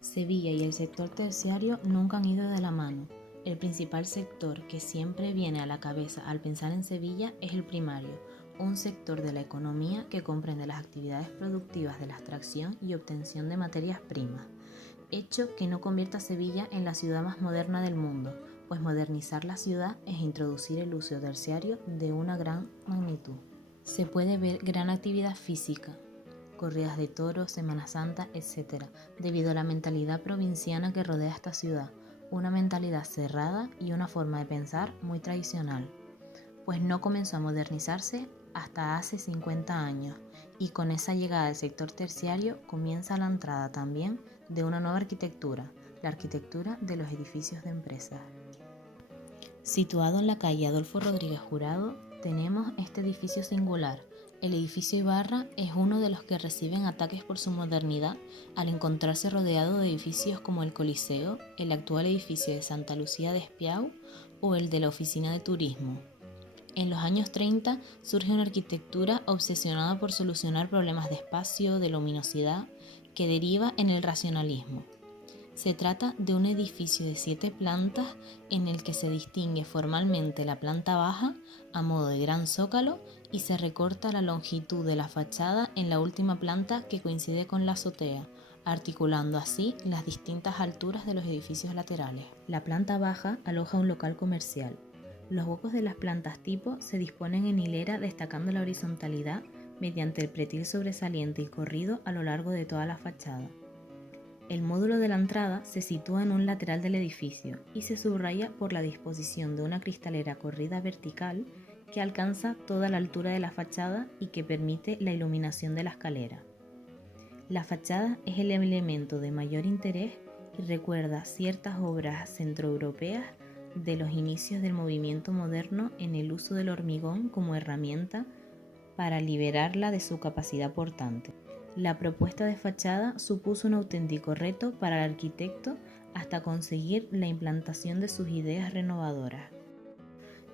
Sevilla y el sector terciario nunca han ido de la mano. El principal sector que siempre viene a la cabeza al pensar en Sevilla es el primario, un sector de la economía que comprende las actividades productivas de la extracción y obtención de materias primas, hecho que no convierte a Sevilla en la ciudad más moderna del mundo, pues modernizar la ciudad es introducir el uso terciario de una gran magnitud. Se puede ver gran actividad física, corridas de toros, Semana Santa, etc., debido a la mentalidad provinciana que rodea esta ciudad, una mentalidad cerrada y una forma de pensar muy tradicional, pues no comenzó a modernizarse hasta hace 50 años, y con esa llegada del sector terciario comienza la entrada también de una nueva arquitectura, la arquitectura de los edificios de empresas. Situado en la calle Adolfo Rodríguez Jurado, tenemos este edificio singular. El edificio Ibarra es uno de los que reciben ataques por su modernidad al encontrarse rodeado de edificios como el Coliseo, el actual edificio de Santa Lucía de Espiau o el de la Oficina de Turismo. En los años 30 surge una arquitectura obsesionada por solucionar problemas de espacio, de luminosidad, que deriva en el racionalismo. Se trata de un edificio de 7 plantas en el que se distingue formalmente la planta baja a modo de gran zócalo y se recorta la longitud de la fachada en la última planta que coincide con la azotea, articulando así las distintas alturas de los edificios laterales. La planta baja aloja un local comercial. Los huecos de las plantas tipo se disponen en hilera destacando la horizontalidad mediante el pretil sobresaliente y corrido a lo largo de toda la fachada. El módulo de la entrada se sitúa en un lateral del edificio y se subraya por la disposición de una cristalera corrida vertical que alcanza toda la altura de la fachada y que permite la iluminación de la escalera. La fachada es el elemento de mayor interés y recuerda ciertas obras centroeuropeas de los inicios del movimiento moderno en el uso del hormigón como herramienta para liberarla de su capacidad portante. La propuesta de fachada supuso un auténtico reto para el arquitecto hasta conseguir la implantación de sus ideas renovadoras.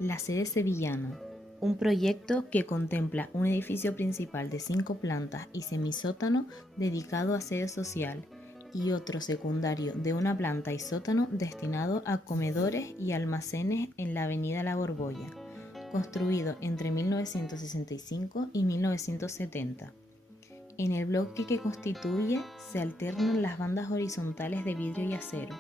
La sede sevillana, un proyecto que contempla un edificio principal de 5 plantas y semisótano dedicado a sede social y otro secundario de una planta y sótano destinado a comedores y almacenes en la avenida La Borbolla, construido entre 1965 y 1970. En el bloque que constituye se alternan las bandas horizontales de vidrio y acero.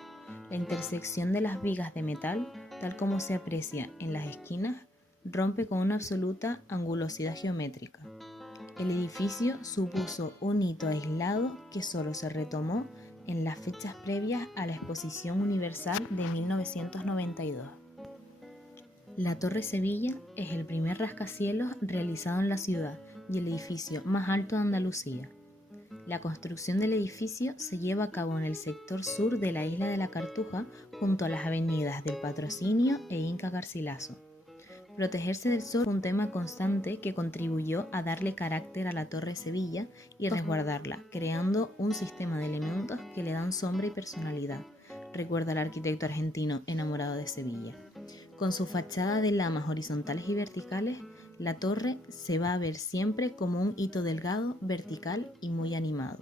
La intersección de las vigas de metal, tal como se aprecia en las esquinas, rompe con una absoluta angulosidad geométrica. El edificio supuso un hito aislado que solo se retomó en las fechas previas a la Exposición Universal de 1992. La Torre Sevilla es el primer rascacielos realizado en la ciudad y el edificio más alto de Andalucía. La construcción del edificio se lleva a cabo en el sector sur de la isla de la Cartuja, junto a las avenidas del Patrocinio e Inca Garcilaso. Protegerse del sol fue un tema constante que contribuyó a darle carácter a la Torre Sevilla y resguardarla, creando un sistema de elementos que le dan sombra y personalidad, recuerda el arquitecto argentino enamorado de Sevilla. Con su fachada de lamas horizontales y verticales, la torre se va a ver siempre como un hito delgado, vertical y muy animado.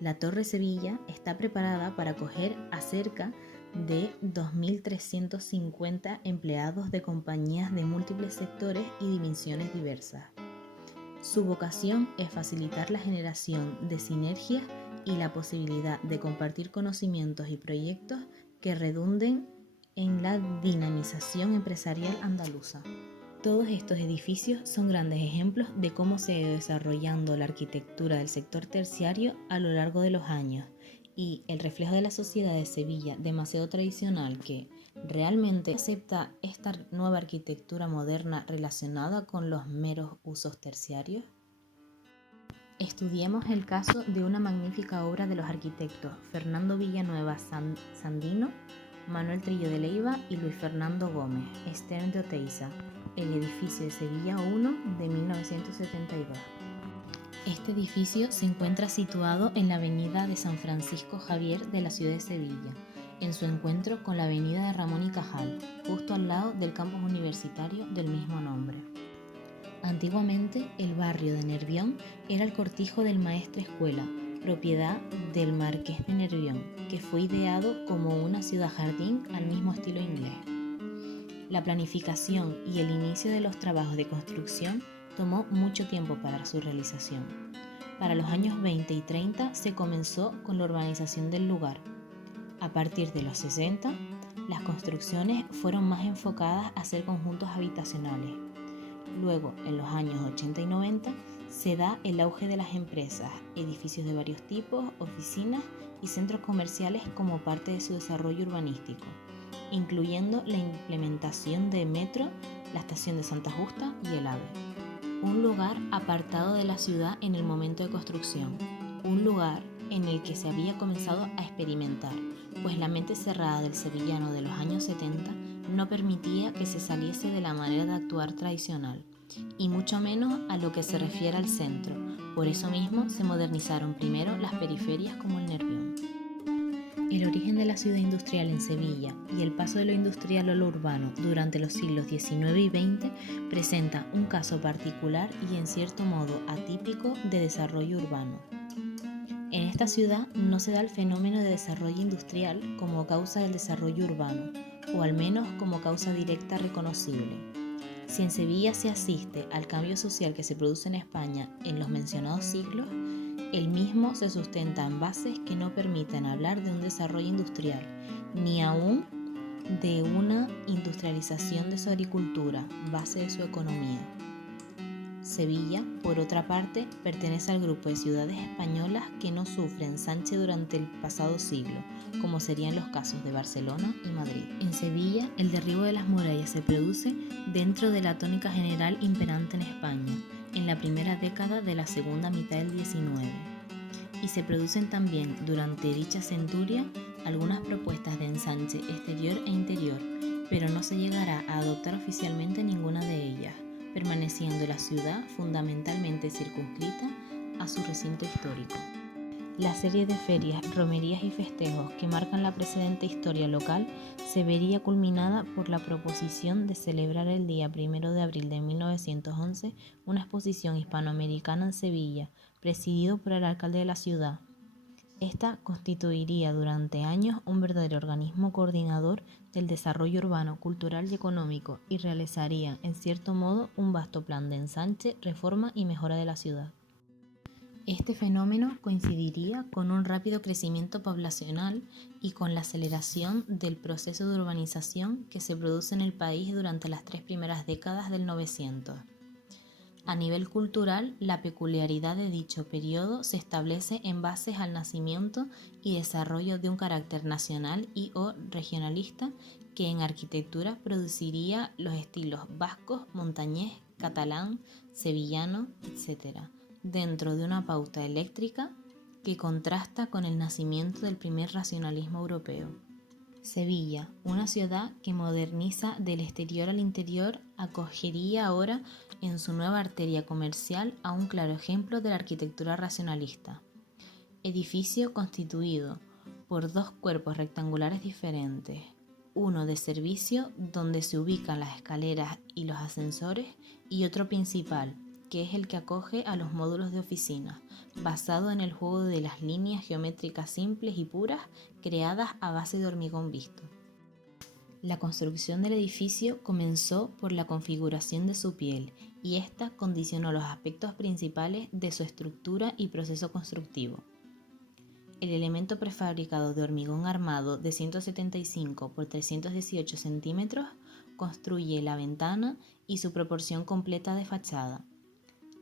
La Torre Sevilla está preparada para acoger a cerca de 2.350 empleados de compañías de múltiples sectores y dimensiones diversas. Su vocación es facilitar la generación de sinergias y la posibilidad de compartir conocimientos y proyectos que redunden en la dinamización empresarial andaluza. Todos estos edificios son grandes ejemplos de cómo se ha ido desarrollando la arquitectura del sector terciario a lo largo de los años y el reflejo de la sociedad de Sevilla demasiado tradicional que realmente acepta esta nueva arquitectura moderna relacionada con los meros usos terciarios. Estudiemos el caso de una magnífica obra de los arquitectos Fernando Villanueva Sandino, Manuel Trillo de Leiva y Luis Fernando Gómez, Stern de Oteiza, el edificio de Sevilla 1 de 1972. Este edificio se encuentra situado en la avenida de San Francisco Javier de la ciudad de Sevilla, en su encuentro con la avenida de Ramón y Cajal, justo al lado del campus universitario del mismo nombre. Antiguamente, el barrio de Nervión era el cortijo del Maestre Escuela, propiedad del Marqués de Nervión, que fue ideado como una ciudad-jardín al mismo estilo inglés. La planificación y el inicio de los trabajos de construcción tomó mucho tiempo para su realización. Para los años 20 y 30 se comenzó con la urbanización del lugar. A partir de los 60, las construcciones fueron más enfocadas a ser conjuntos habitacionales. Luego, en los años 80 y 90, se da el auge de las empresas, edificios de varios tipos, oficinas y centros comerciales como parte de su desarrollo urbanístico, incluyendo la implementación de metro, la estación de Santa Justa y el AVE. Un lugar apartado de la ciudad en el momento de construcción, un lugar en el que se había comenzado a experimentar, pues la mente cerrada del sevillano de los años 70 no permitía que se saliese de la manera de actuar tradicional, y mucho menos a lo que se refiere al centro. Por eso mismo se modernizaron primero las periferias como el Nervión. El origen de la ciudad industrial en Sevilla y el paso de lo industrial a lo urbano durante los siglos XIX y XX presenta un caso particular y en cierto modo atípico de desarrollo urbano. En esta ciudad no se da el fenómeno de desarrollo industrial como causa del desarrollo urbano, o al menos como causa directa reconocible. Si en Sevilla se asiste al cambio social que se produce en España en los mencionados siglos, el mismo se sustenta en bases que no permiten hablar de un desarrollo industrial, ni aún de una industrialización de su agricultura, base de su economía. Sevilla, por otra parte, pertenece al grupo de ciudades españolas que no sufren ensanche durante el pasado siglo, como serían los casos de Barcelona y Madrid. En Sevilla, el derribo de las murallas se produce dentro de la tónica general imperante en España, en la primera década de la segunda mitad del XIX, y se producen también durante dicha centuria algunas propuestas de ensanche exterior e interior, pero no se llegará a adoptar oficialmente ninguna de ellas, permaneciendo la ciudad fundamentalmente circunscrita a su recinto histórico. La serie de ferias, romerías y festejos que marcan la precedente historia local se vería culminada por la proposición de celebrar el día 1 de abril de 1911 una exposición hispanoamericana en Sevilla, presidido por el alcalde de la ciudad. Esta constituiría durante años un verdadero organismo coordinador del desarrollo urbano, cultural y económico y realizaría, en cierto modo, un vasto plan de ensanche, reforma y mejora de la ciudad. Este fenómeno coincidiría con un rápido crecimiento poblacional y con la aceleración del proceso de urbanización que se produce en el país durante las 3 primeras décadas del 900. A nivel cultural, la peculiaridad de dicho periodo se establece en bases al nacimiento y desarrollo de un carácter nacional y o regionalista que en arquitectura produciría los estilos vascos, montañés, catalán, sevillano, etc., dentro de una pauta eléctrica que contrasta con el nacimiento del primer racionalismo europeo. Sevilla, una ciudad que moderniza del exterior al interior, acogería ahora en su nueva arteria comercial a un claro ejemplo de la arquitectura racionalista. Edificio constituido por 2 cuerpos rectangulares diferentes, uno de servicio donde se ubican las escaleras y los ascensores y otro principal, que es el que acoge a los módulos de oficina, basado en el juego de las líneas geométricas simples y puras creadas a base de hormigón visto. La construcción del edificio comenzó por la configuración de su piel y esta condicionó los aspectos principales de su estructura y proceso constructivo. El elemento prefabricado de hormigón armado de 175 por 318 centímetros construye la ventana y su proporción completa de fachada.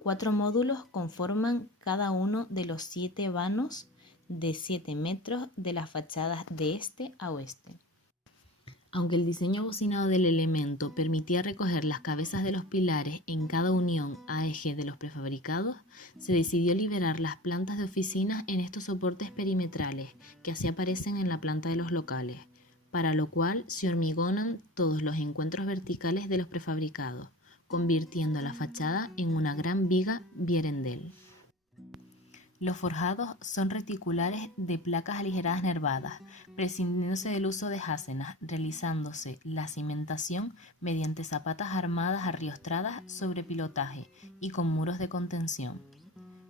4 módulos conforman cada uno de los 7 vanos de 7 metros de las fachadas de este a oeste. Aunque el diseño bocinado del elemento permitía recoger las cabezas de los pilares en cada unión a eje de los prefabricados, se decidió liberar las plantas de oficinas en estos soportes perimetrales que así aparecen en la planta de los locales, para lo cual se hormigonan todos los encuentros verticales de los prefabricados, convirtiendo la fachada en una gran viga Vierendel. Los forjados son reticulares de placas aligeradas nervadas, prescindiéndose del uso de jásenas, realizándose la cimentación mediante zapatas armadas arriostradas sobre pilotaje y con muros de contención.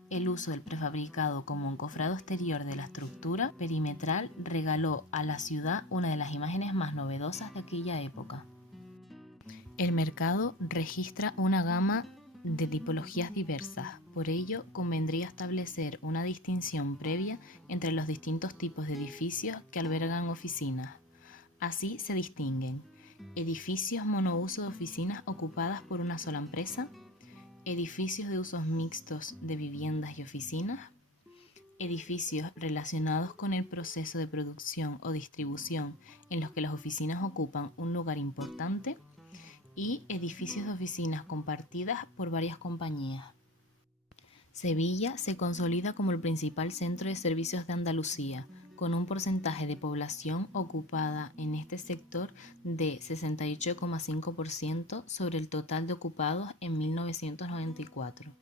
El uso del prefabricado como encofrado exterior de la estructura perimetral regaló a la ciudad una de las imágenes más novedosas de aquella época. El mercado registra una gama de tipologías diversas, por ello convendría establecer una distinción previa entre los distintos tipos de edificios que albergan oficinas. Así se distinguen edificios monouso de oficinas ocupadas por una sola empresa, edificios de usos mixtos de viviendas y oficinas, edificios relacionados con el proceso de producción o distribución en los que las oficinas ocupan un lugar importante, y edificios de oficinas compartidas por varias compañías. Sevilla se consolida como el principal centro de servicios de Andalucía, con un porcentaje de población ocupada en este sector de 68,5% sobre el total de ocupados en 1994.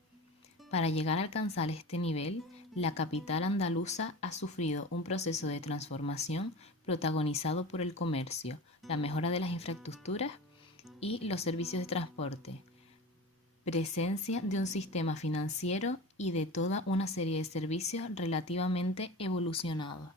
Para llegar a alcanzar este nivel, la capital andaluza ha sufrido un proceso de transformación protagonizado por el comercio, la mejora de las infraestructuras y los servicios de transporte, presencia de un sistema financiero y de toda una serie de servicios relativamente evolucionados.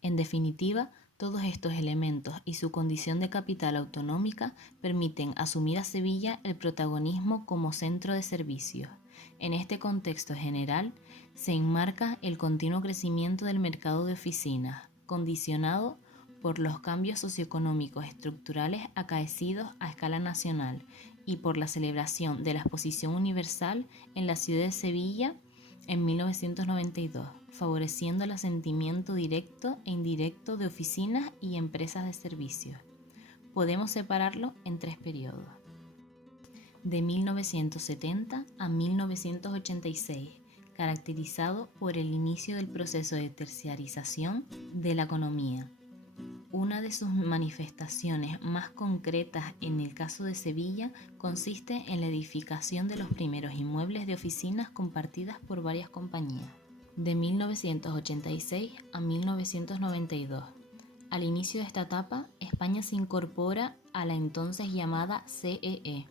En definitiva, todos estos elementos y su condición de capital autonómica permiten asumir a Sevilla el protagonismo como centro de servicios. En este contexto general se enmarca el continuo crecimiento del mercado de oficinas, condicionado por los cambios socioeconómicos estructurales acaecidos a escala nacional y por la celebración de la Exposición Universal en la ciudad de Sevilla en 1992, favoreciendo el asentimiento directo e indirecto de oficinas y empresas de servicios. Podemos separarlo en tres periodos: de 1970 a 1986, caracterizado por el inicio del proceso de terciarización de la economía. Una de sus manifestaciones más concretas en el caso de Sevilla consiste en la edificación de los primeros inmuebles de oficinas compartidas por varias compañías. De 1986 a 1992. Al inicio de esta etapa, España se incorpora a la entonces llamada CEE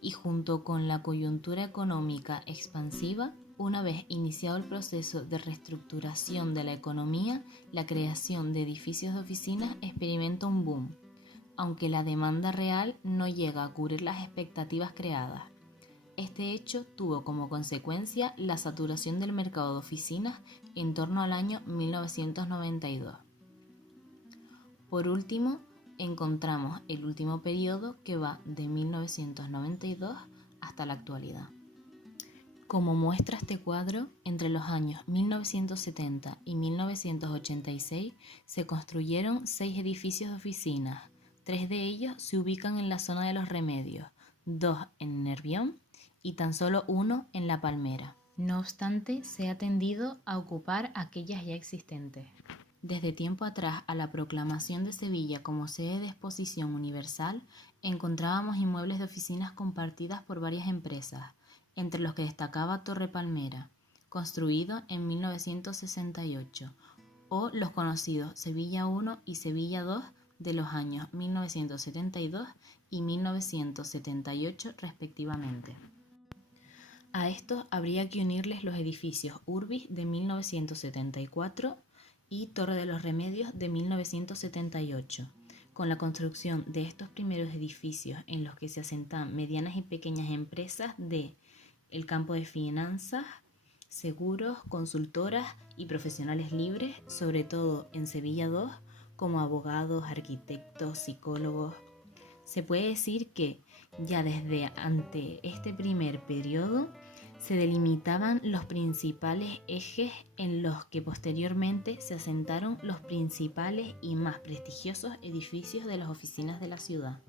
y junto con la coyuntura económica expansiva, una vez iniciado el proceso de reestructuración de la economía, la creación de edificios de oficinas experimenta un boom, aunque la demanda real no llega a cubrir las expectativas creadas. Este hecho tuvo como consecuencia la saturación del mercado de oficinas en torno al año 1992. Por último, encontramos el último periodo que va de 1992 hasta la actualidad. Como muestra este cuadro, entre los años 1970 y 1986 se construyeron 6 edificios de oficinas. 3 de ellos se ubican en la zona de Los Remedios, 2 en Nervión y tan solo 1 en La Palmera. No obstante, se ha tendido a ocupar aquellas ya existentes. Desde tiempo atrás a la proclamación de Sevilla como sede de exposición universal, encontrábamos inmuebles de oficinas compartidas por varias empresas, entre los que destacaba Torre Palmera, construido en 1968, o los conocidos Sevilla 1 y Sevilla 2 de los años 1972 y 1978 respectivamente. A estos habría que unirles los edificios Urbis de 1974 y Torre de los Remedios de 1978. Con la construcción de estos primeros edificios en los que se asentan medianas y pequeñas empresas de el campo de finanzas, seguros, consultoras y profesionales libres, sobre todo en Sevilla 2, como abogados, arquitectos, psicólogos. Se puede decir que ya desde ante este primer periodo se delimitaban los principales ejes en los que posteriormente se asentaron los principales y más prestigiosos edificios de las oficinas de la ciudad.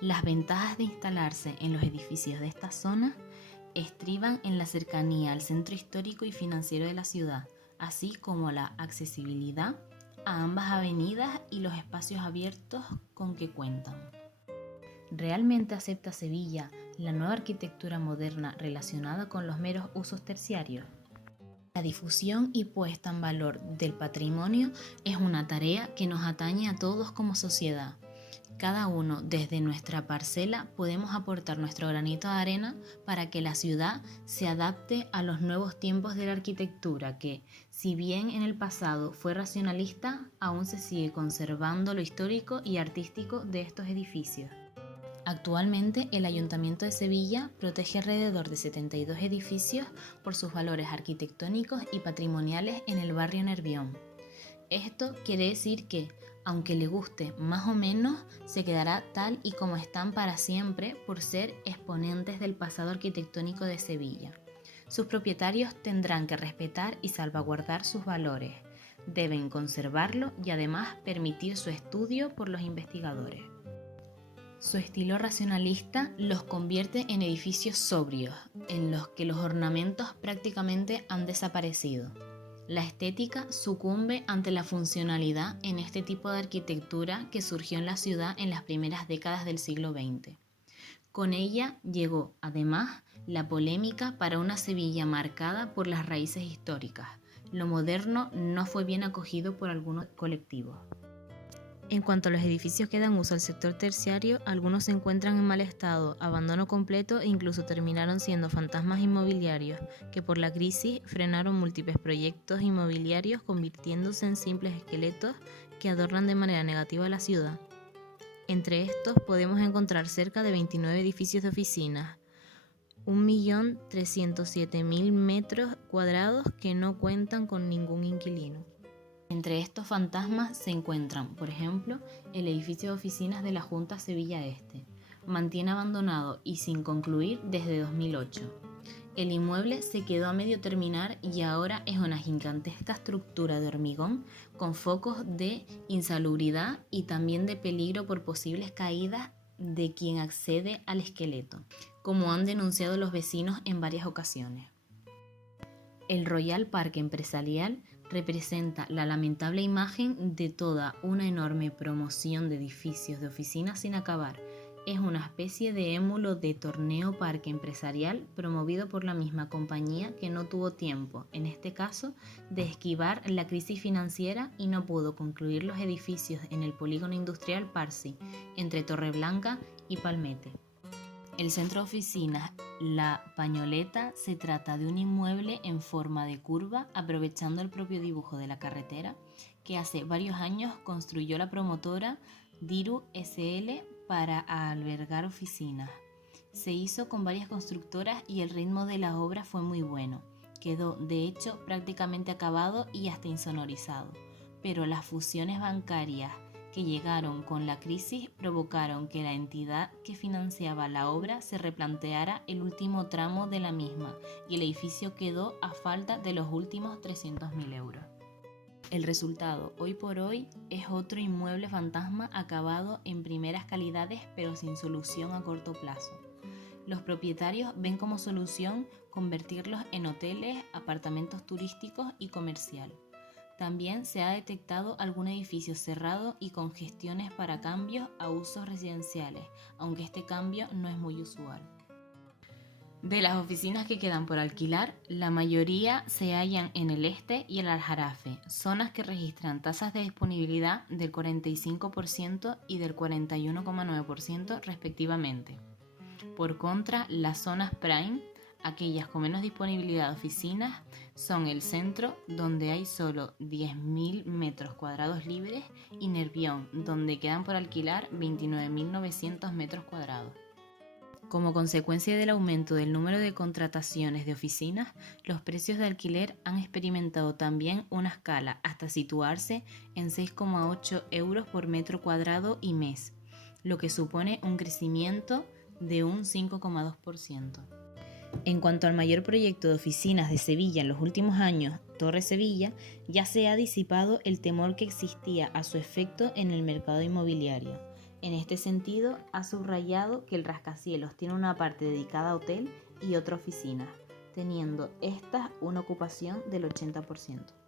Las ventajas de instalarse en los edificios de esta zona estriban en la cercanía al centro histórico y financiero de la ciudad, así como la accesibilidad a ambas avenidas y los espacios abiertos con que cuentan. ¿Realmente acepta Sevilla la nueva arquitectura moderna relacionada con los meros usos terciarios? La difusión y puesta en valor del patrimonio es una tarea que nos atañe a todos como sociedad. Cada uno desde nuestra parcela podemos aportar nuestro granito de arena para que la ciudad se adapte a los nuevos tiempos de la arquitectura que, si bien en el pasado fue racionalista, aún se sigue conservando lo histórico y artístico de estos edificios. Actualmente, el Ayuntamiento de Sevilla protege alrededor de 72 edificios por sus valores arquitectónicos y patrimoniales en el barrio Nervión. Esto quiere decir que, aunque le guste más o menos, se quedará tal y como están para siempre por ser exponentes del pasado arquitectónico de Sevilla. Sus propietarios tendrán que respetar y salvaguardar sus valores, deben conservarlo y además permitir su estudio por los investigadores. Su estilo racionalista los convierte en edificios sobrios, en los que los ornamentos prácticamente han desaparecido. La estética sucumbe ante la funcionalidad en este tipo de arquitectura que surgió en la ciudad en las primeras décadas del siglo XX. Con ella llegó, además, la polémica para una Sevilla marcada por las raíces históricas. Lo moderno no fue bien acogido por algunos colectivos. En cuanto a los edificios que dan uso al sector terciario, algunos se encuentran en mal estado, abandono completo e incluso terminaron siendo fantasmas inmobiliarios, que por la crisis frenaron múltiples proyectos inmobiliarios convirtiéndose en simples esqueletos que adornan de manera negativa la ciudad. Entre estos podemos encontrar cerca de 29 edificios de oficinas, 1.307.000 metros cuadrados que no cuentan con ningún inquilino. Entre estos fantasmas se encuentran, por ejemplo, el edificio de oficinas de la Junta Sevilla Este, mantiene abandonado y sin concluir desde 2008. El inmueble se quedó a medio terminar y ahora es una gigantesca estructura de hormigón con focos de insalubridad y también de peligro por posibles caídas de quien accede al esqueleto, como han denunciado los vecinos en varias ocasiones. El Royal Parque Empresarial representa la lamentable imagen de toda una enorme promoción de edificios de oficinas sin acabar. Es una especie de émulo de torneo parque empresarial promovido por la misma compañía que no tuvo tiempo, en este caso, de esquivar la crisis financiera y no pudo concluir los edificios en el polígono industrial Parsi, entre Torreblanca y Palmete. El centro de oficinas La Pañoleta se trata de un inmueble en forma de curva aprovechando el propio dibujo de la carretera que hace varios años construyó la promotora Diru SL para albergar oficinas. Se hizo con varias constructoras y el ritmo de la obra fue muy bueno. Quedó, de hecho, prácticamente acabado y hasta insonorizado, pero las fusiones bancarias que llegaron con la crisis provocaron que la entidad que financiaba la obra se replanteara el último tramo de la misma y el edificio quedó a falta de los últimos 300.000 euros. El resultado, hoy por hoy, es otro inmueble fantasma acabado en primeras calidades pero sin solución a corto plazo. Los propietarios ven como solución convertirlos en hoteles, apartamentos turísticos y comercial. También se ha detectado algún edificio cerrado y con gestiones para cambios a usos residenciales, aunque este cambio no es muy usual. De las oficinas que quedan por alquilar, la mayoría se hallan en el Este y el Aljarafe, zonas que registran tasas de disponibilidad del 45% y del 41,9% respectivamente. Por contra, las zonas Prime, aquellas con menos disponibilidad de oficinas, son el centro, donde hay solo 10.000 metros cuadrados libres, y Nervión, donde quedan por alquilar 29.900 metros cuadrados. Como consecuencia del aumento del número de contrataciones de oficinas, los precios de alquiler han experimentado también una escala hasta situarse en 6,8 euros por metro cuadrado y mes, lo que supone un crecimiento de un 5,2%. En cuanto al mayor proyecto de oficinas de Sevilla en los últimos años, Torre Sevilla, ya se ha disipado el temor que existía a su efecto en el mercado inmobiliario. En este sentido, ha subrayado que el rascacielos tiene una parte dedicada a hotel y otra oficina, teniendo estas una ocupación del 80%.